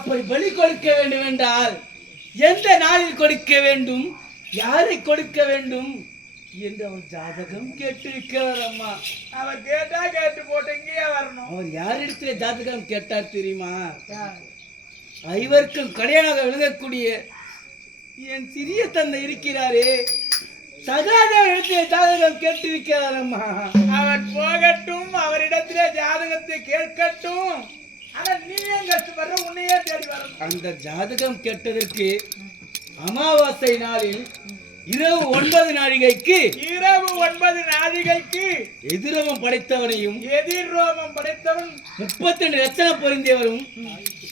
அப்படி பலி கொடுக்க வேண்டும் என்றால் எந்த நாளில் கொடுக்க வேண்டும், யாரை கொடுக்க வேண்டும் என்று அவர் ஜாதகம் கேட்டிருக்கிறார் அம்மா. அவர் கேட்டா கேட்டு போட்டு இங்கேயே வரணும். அவர் யாரிடத்துல ஜாதகம் கேட்டார் தெரியுமா? ஐவருக்கும் கடையாக விளங்கக்கூடிய என் சிறிய தந்தை இருக்கிறாரே, சகாதேவனிடத்திலே ஜாதகம் கேட்டிருக்கிறார் அம்மா. அவர் போகட்டும், அவரிடத்திலே ஜாதகத்தை கேட்கட்டும். ஆனா நீ ஏன் கஷ்டப்படுற, உன்னையே தேடி வரணும். அந்த ஜாதகம் கேட்டதற்கு அமாவாசை நாளில் இரவு 9 நாழிகைக்கு எதிரோமம் படைத்தவனையும் எதிரோமம் படைத்தவன் 32 லட்சணம் பொருந்தியவரும்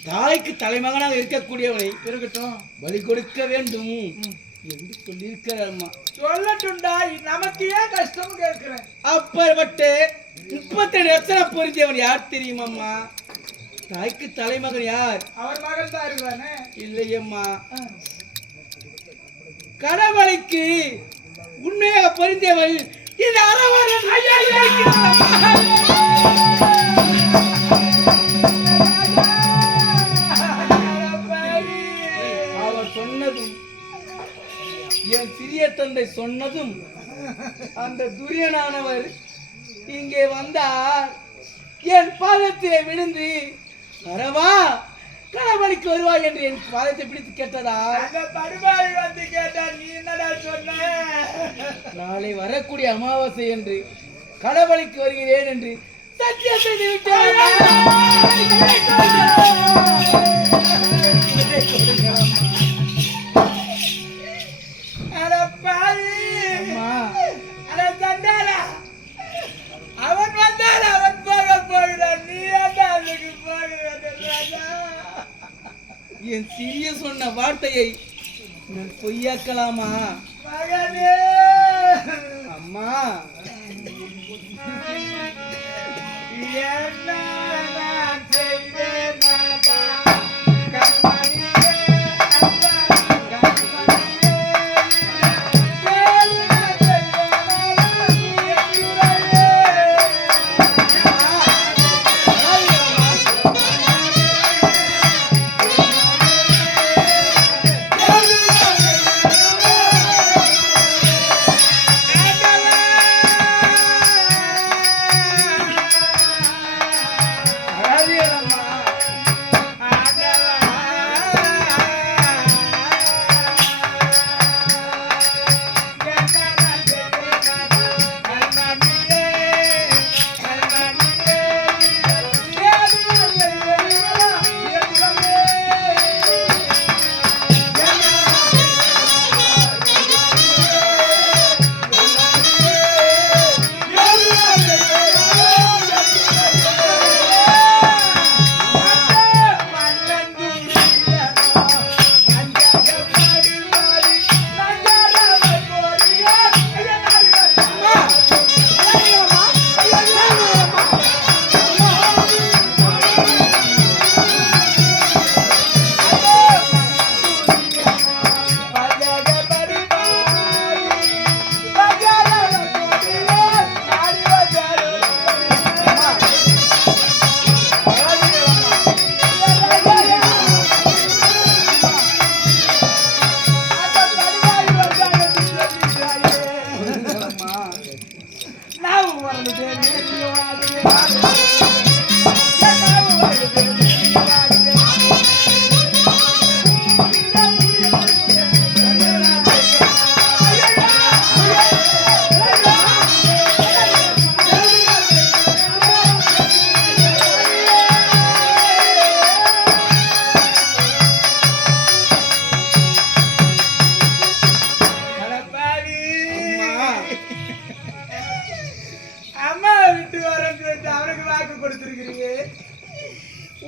தாய்க்கு தலைமகனாக இருக்கக்கூடியவனை இருக்கட்டும் பலி கொடுக்க வேண்டும் என்று சொல்லியிருக்கிறார் அம்மா. சொல்லட்டும்டா, நமக்கு ஏன் கஷ்டம் கேட்கிறேன். அப்பற்பட்ட 32 லட்சணம் பொருந்தியவன் யார் தெரியுமாம்மா? தாய்க்கு தலைமகன் யார்? அவர் மகள் தான் இருக்கிறானே. இல்லையம்மா, கடவுளுக்கு உண்மையாக பொருந்தியவள் இந்த அரவணன். அவர் சொன்னதும் என் சிறிய தந்தை சொன்னதும் அந்த துரியனானவர் இங்கே வந்தார். என் பாதத்திலே விழுந்து அரவா கடவுளுக்கு வருவாய் என்று என் பாதத்தை பிடித்து கேட்டதா? அந்த படுபாவி வந்து கேட்டார், நீ என்னடா சொன்ன? நாளை வரக்கூடிய அமாவாசை என்று கடவுளுக்கு வருகிறேன் என்று சத்தியம் செய்து விட்டேன். அவன் வந்தால் அவன் போக போகிறான், நீ அதுக்கு போகிறான். என் சிறிய சொன்ன வார்த்தையை நான் பொய்யாக்கலாமா? மகனே அம்மா, என்ன நான் செய்வேன்?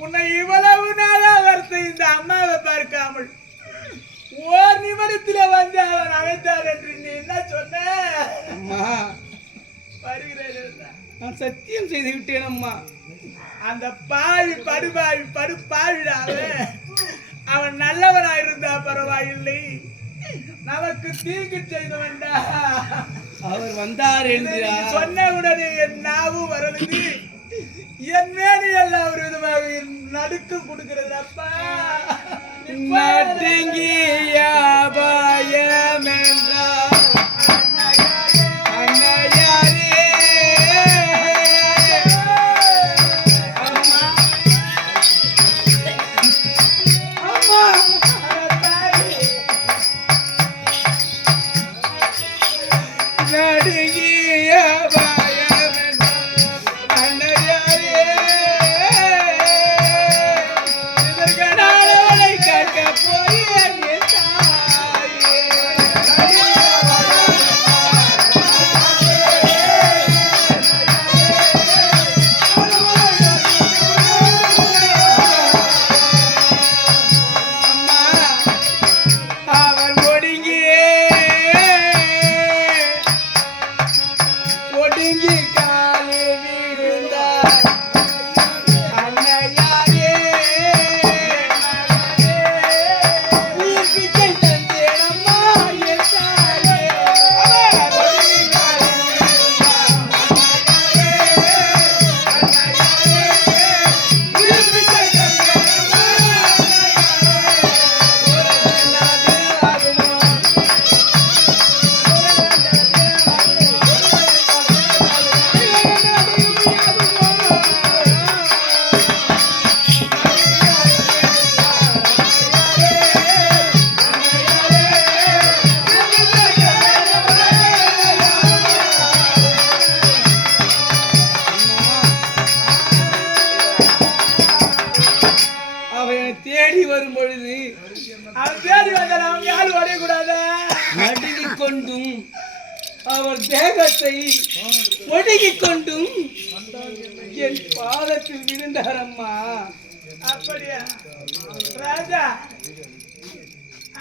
உன்னை இவ்வளவு நாளா வருத்த இந்த அம்மாவை பார்க்காமல் ஓர் நிமிடத்திலே வந்து அவன் அழைத்தார் என்று நீ என்ன சொன்ன? அம்மா, வருகிறேன், நான் சத்தியம் செய்து விட்டேன் அம்மா. அந்த பாவி படுபாவிடாத அவன் நல்லவனா இருந்தா பரவாயில்லை, நமக்கு தீங்கு செய்த வேண்டாம். அவர் வந்தார் என்று சொன்ன உடனே என் நாவும் வரது, என் மேனி எல்லாம் ஒரு விதமாக நடுக்கம் கொடுக்கிறது அப்பா. நடுங்கிய பயம் என்றால் அன்னையாரே அம்மா அம்மா நடுங்கிய பயம் என்றால் அன்னையாரே இதற்கு நாளவளை கற்க போய் என் தாயே அவன் ஒடுங்கி காலி விழுந்தார் அன்னையாரே உயிர் பிச்சை தந்தேன் அம்மா என் தாயே அவன் ஒடுங்கி காலி உயிர் பிச்சை தந்தேன் அவனை தேடி வரும் பொழுது அவன் தேடி வந்தால் அவங்க யாரும் வரையக்கூடாது. நடுங்கிக் கொண்டும் அவர் தேகத்தை ஒடுங்கிக் கொண்டும் என் பாதத்தில் விழுந்தார் அம்மா. அப்படியா ராஜா?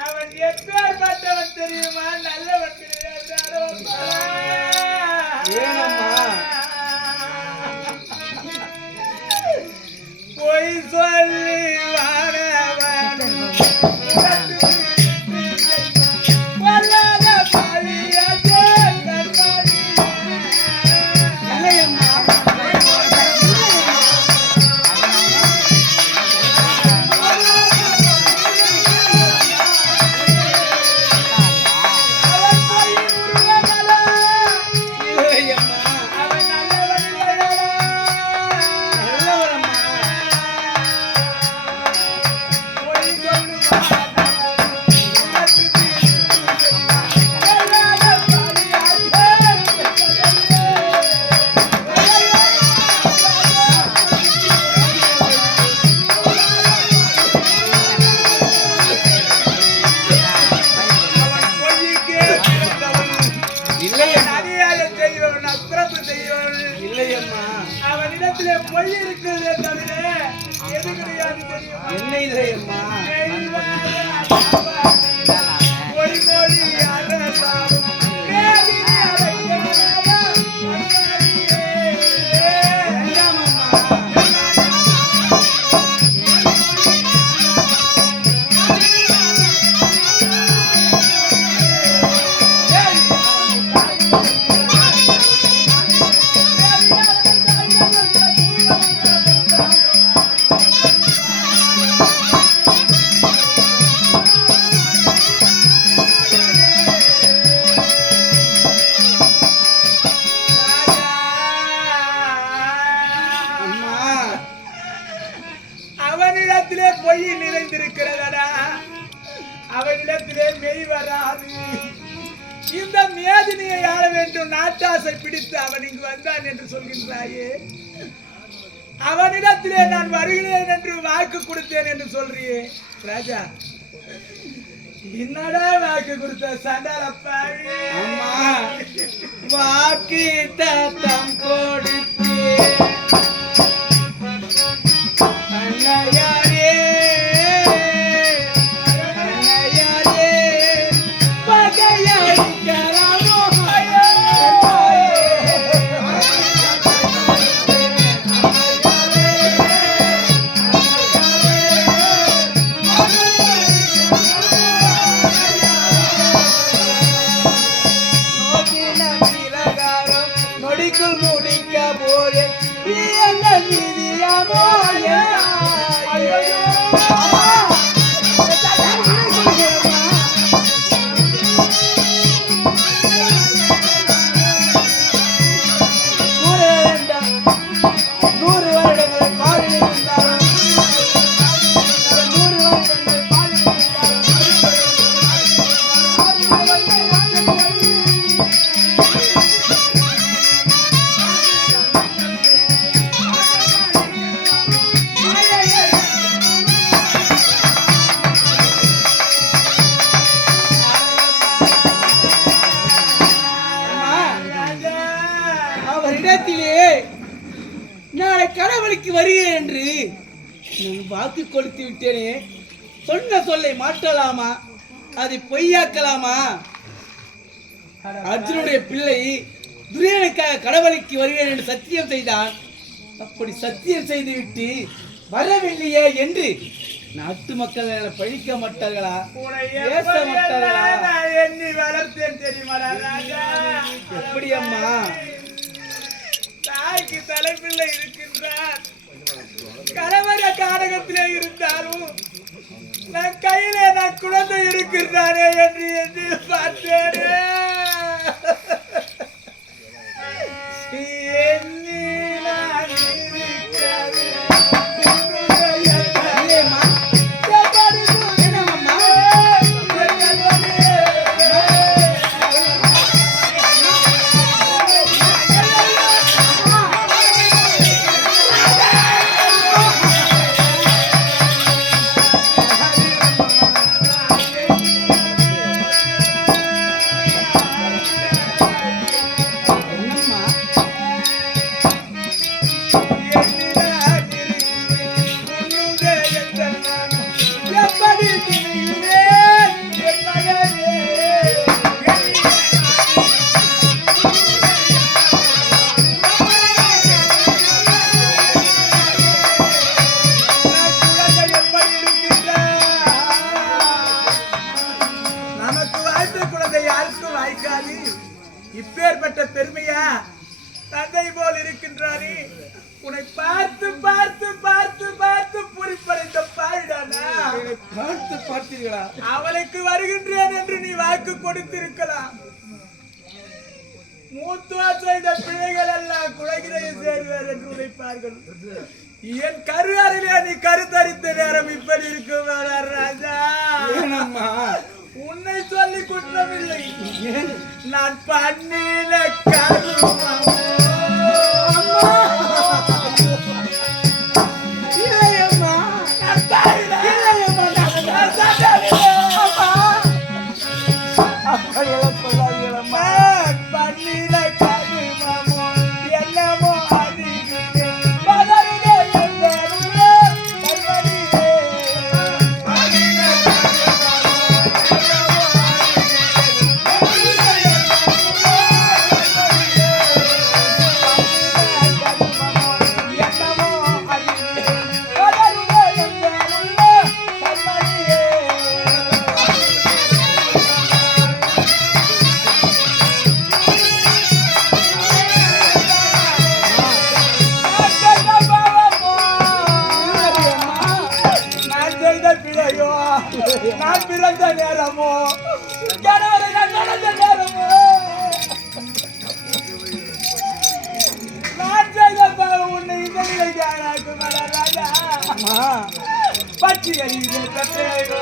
அவன் எப்பேற்பட்டவன் தெரியுமா? நல்லவன் கிடையாதாரோ அப்பா. ஏனம்மா? பொய் சொல்லி வாழவன் வல்லாத பழியதே கண்மணி. இல்லையம்மா. அவன் பொய் உருவமலா. இல்லையம்மா. அவன் நல்லவன் இல்லையடா. நல்லவரம்மா. பொய் சொல்லுவான் இல்லையம்மா. அநியாயம் செய்வன், அக்கிரமம் செய்வன். இல்லையம்மா. அவனிடத்திலே பொய் இருக்கிறதே தவிர எது கிடையாது தெரியுமா? என்ன இல்லையம்மா. பொய்மொழி அரசாம் மேதினி அடையாள மன்னாரியே. வேண்டாமம்மா. அம்மா. அவனிடத்திலே பொய் நிறைந்திருக்கிறதடா. அவனிடத்திலே மெய் வராது. இந்த மேதினியை ஆள வேண்டும் நாட்டாசை பிடித்து அவன் இங்கு வந்தான் என்று சொல்கின்றாயே. அவனிடத்திலே நான் வருகிறேன் என்று வாக்கு கொடுத்தேன் என்று சொல்றியே ராஜா. என்னடா வாக்கு கொடுத்த சண்டாளப்பாவி. அம்மா. வாக்கு தத்தம் கொடுத்து அன்னையாரே அன்னையாரே பகையடிக்கலாமோ நோக்கின பிரகாரம் நொடி வசூல் முடிக்க போறேன் என்ன நீதியாமோ நாளை கடவுளுக்கு வருகிறேன் என்று நான் வாக்கு கொடுத்து விட்டேனே, சொன்ன சொல்லை மாற்றலாமா, அதை பொய்யாக்கலாமா? அர்ஜுனுடைய பிள்ளை துரியனுக்காக கடவுளுக்கு வருகிறேன் என்று சத்தியம் செய்தான். அப்படி சத்தியம் செய்துவிட்டு வரவில்லையே என்று நாட்டு மக்கள் பழிக்க மாட்டார்களா, பேச மாட்டார்களா? எண்ணி வளர்த்தேன் தெரியுமா ராஜா? எப்படி அம்மா? தாய்க்கு தலைப்பிள்ளை இருக்கின்றார். கணவர காரகத்திலே இருந்தாலும் நான் கையிலே நான் குழந்தை இருக்கின்றானே என்று எண்ணி பார்த்தேனே. இப்பேற்பட்ட பெருமையா தந்தை போல் இருக்கின்றானே, உன்னை பார்த்து பார்த்து பார்த்து பார்த்து புரிப்படைந்த பாயிடானா? பார்த்து பார்த்தீர்களா? அவனுக்கு வருகின்றேன் என்று நீ வாக்கு கொடுத்திருக்கலாம். மூத்துவார் செய்த பிள்ளைகள் எல்லாம் குலகிரையை சேர்வார் என்று உழைப்பார்கள். என் கரு அறையிலே நீ கருத்தரித்த நேரம் இப்படி இருக்கும் ராஜா. உன்னை சொல்லி குற்றமில்லை, நான் பண்ணின கருமம். நான் பிறந்த நேரமோ, கணவரை நான் நடந்த நேரமோ, நான் செய்த உன்னை இந்த நிலைக்கு ராஜா. பற்றி அறிவித்த பெற்றோ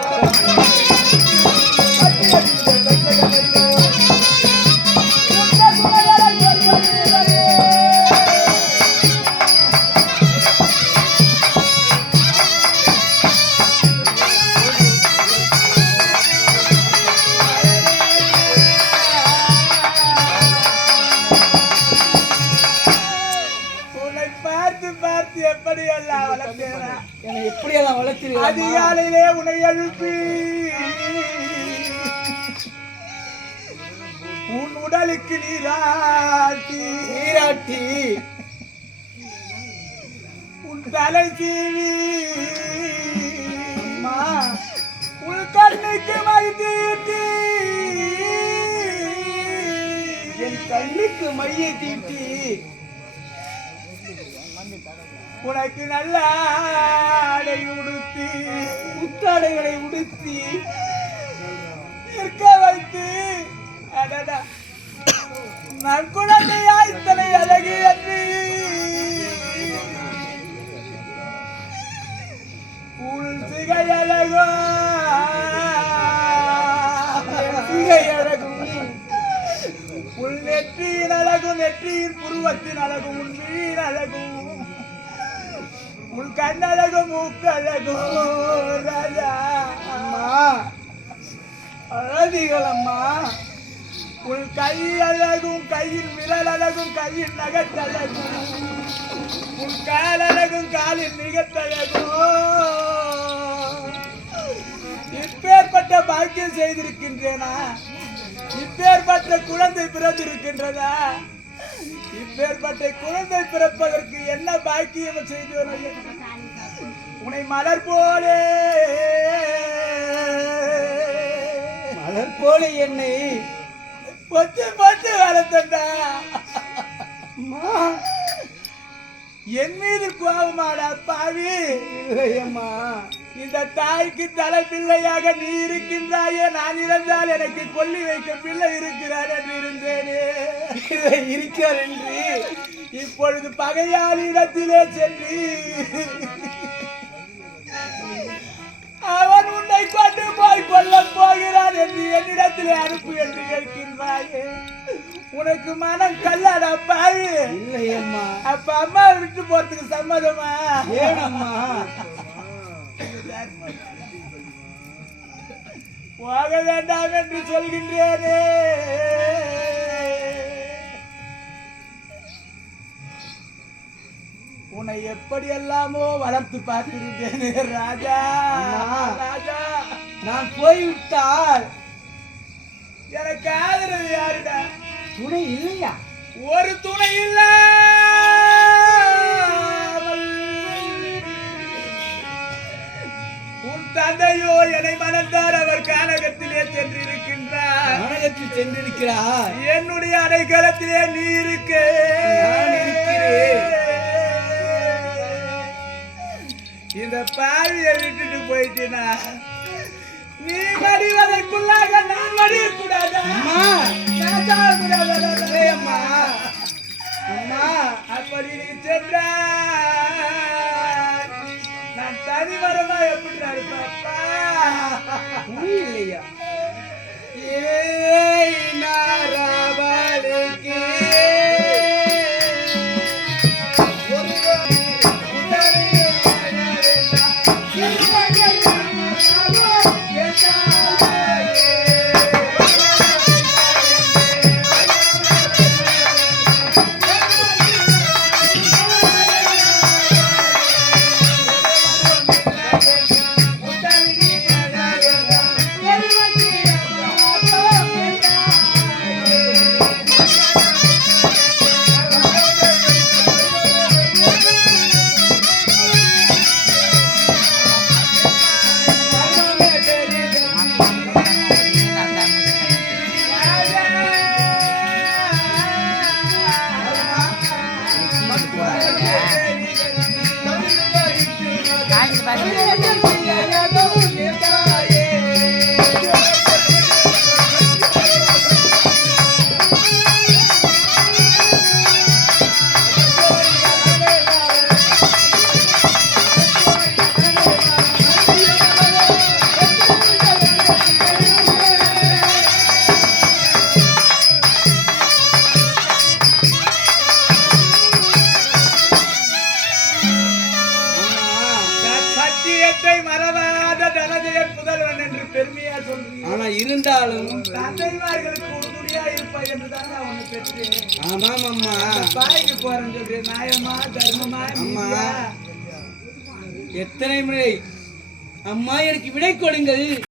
அதிகாலையிலே உன்னை எழுப்பி உன் உடலுக்கு நீராட்டி உன் தலை சீவி உன் கண்ணுக்கு மை தீட்டி என் கண்ணுக்கு மையை தீட்டி உனக்கு நல்ல ஆடை உடுத்தி புத்தாடைகளை உடுத்தி நிற்க வைத்து அடடா நான் குழந்தையா இத்தனை அழகு என்று உள் சிகை அழகோ சிகை அழகும் உள் நெற்றியின் அழகும் நெற்றியின் புருவத்தின் அழகும் உன் மீன் அழகும் உன் கண்ணழகும் மூக்கழகும் ராஜா அம்மா அழகிகள் அம்மா உன் கை அழகும் கையின் விரல் அழகும் கையின் நகத்தழகும் உன் கால் அழகும் காலின் நிகத்தழகும் இப்பேற்பட்ட பாக்கியம் செய்திருக்கின்றேனா இப்பேற்பட்ட குழந்தை பிறந்திருக்கின்றதா இப்பேற்பட்ட குழந்தை பிறப்பதற்கு என்ன பாக்கியம் செய்தோம் உன்னை மலர் போலே என்னை பொத்து பொத்து வளர்த்தா என் மீது கோபமாடா பாவி இல்லையம்மா இந்த தாய்க்கு தலை பிள்ளையாக நீ இருக்கின்றாயே நான் இறந்தால் எனக்கு கொல்லி வைக்க பிள்ளை இருக்கிறார் என்று இருந்தேனே இருக்கிறார் என்று இப்பொழுது பகையாளி இடத்திலே சென்று அவன் உன்னை கொண்டு போய் கொல்ல போகிறான் என்று என்னிடத்திலே அனுப்பு என்று கேட்கின்றாயே உனக்கு மனம் கல்லாடா பாவி இல்லையம்மா அப்ப அம்மா விட்டு போறதுக்கு சம்மதமா ஏனம்மா போக வேண்டாம் என்று சொல்கின்றேனே உன்னை எப்படி எல்லாமோ வளர்த்து பார்த்திருந்தேனே ராஜா ராஜா நான் போய்விட்டால் எனக்கு ஆதரவு யாருடா துணை இல்லையா ஒரு துணை இல்ல உன் தந்தையோ என்னை மணந்தார் அவர் கானகத்திலே சென்றிருக்கின்றார் கானகத்தில் சென்றிருக்கிறார் என்னுடைய அடைக்கலத்திலே நீ இருக்க இந்த பாவியை விட்டுட்டு போயிட்டீனா நீ மடிவதற்குள்ளாக நான் மடியக்கூடாதா அம்மா அம்மா அப்படி நீ சென்றா நான் தனிமரமா எப்படி இருப்பா இல்லையா ஏய் நாராபாலிக்கு ஆனா இருந்தாலும் தந்தைமார்களுக்கு உறுதுணையா இருப்பாய் என்றுதான் அவனை பெற்றேன். ஆமாம் அம்மா பாய்க்கு போறேன்னு சொல்றேன் நியாயமா தர்மமா அம்மா எத்தனை முறை அம்மா எனக்கு விடை கொடுங்கள்.